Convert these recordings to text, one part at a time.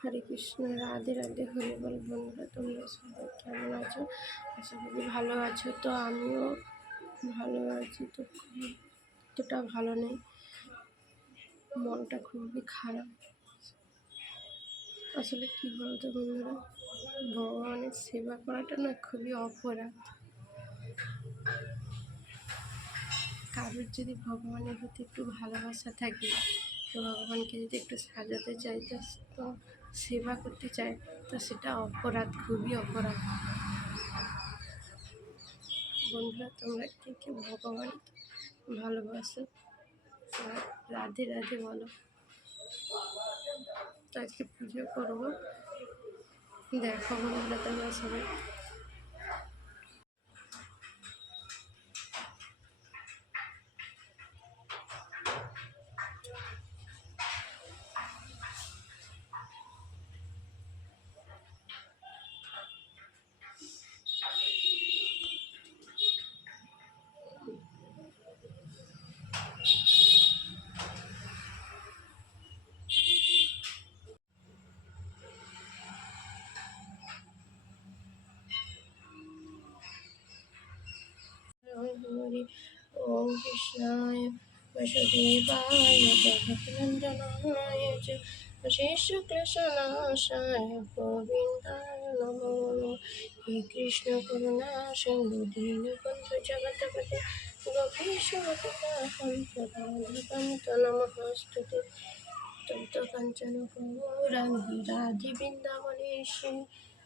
হরে কৃষ্ণ, রাধে রাধে, হরে বল। বন্ধুরা, তোমরা সবাই কেমন আছো? আশা করি ভালো আছো। তো আমিও ভালো আছি। তো অতটা ভালো নেই। মনটা খুবই খারাপ। আসলে কী বলতো বন্ধুরা? ভগবানের সেবা করাটা না খুবই অপরাধ। কারোর যদি ভগবানের প্রতি একটু ভালোবাসা থাকে তো ভগবানকে যদি একটু সাজাতে চাই, তো সেবা করতে চাই, তো সেটা অপরাধ, খুবই অপরাধ। বন্ধুরা, তোমরা কে কে ভগবান ভালোবাসো? রাধে রাধে বলো। তো আজকে পুজো করব। দেখো বন্ধুরা, তোমরা সবাই হরি ওম কৃষ্ণায় বসুদেবায় ভক্তনন্দনায় চ শেষক্লেশনাশায় গোবিন্দায় নমো হে কৃষ্ণ করুণা সিন্ধু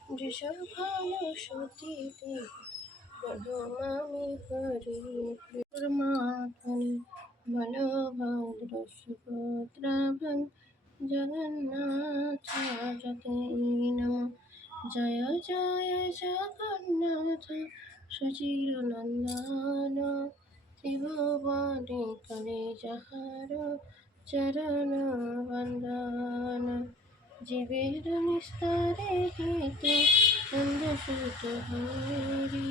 বৃষভানুসতী পরমামি হরি সুভদ্রাভং জগন্নাথ জতে নম জয় জয়, জগন্নাথ সচিরনন্দন ত্রিভুবনে করে যাহার চরণ বন্দন জীবের নিস্তারে হেতু, অন্ধসূত হরি।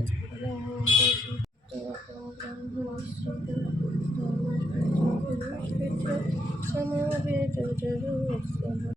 我们都的夜晚阳光照进窗帘却太过刺眼过于温暖的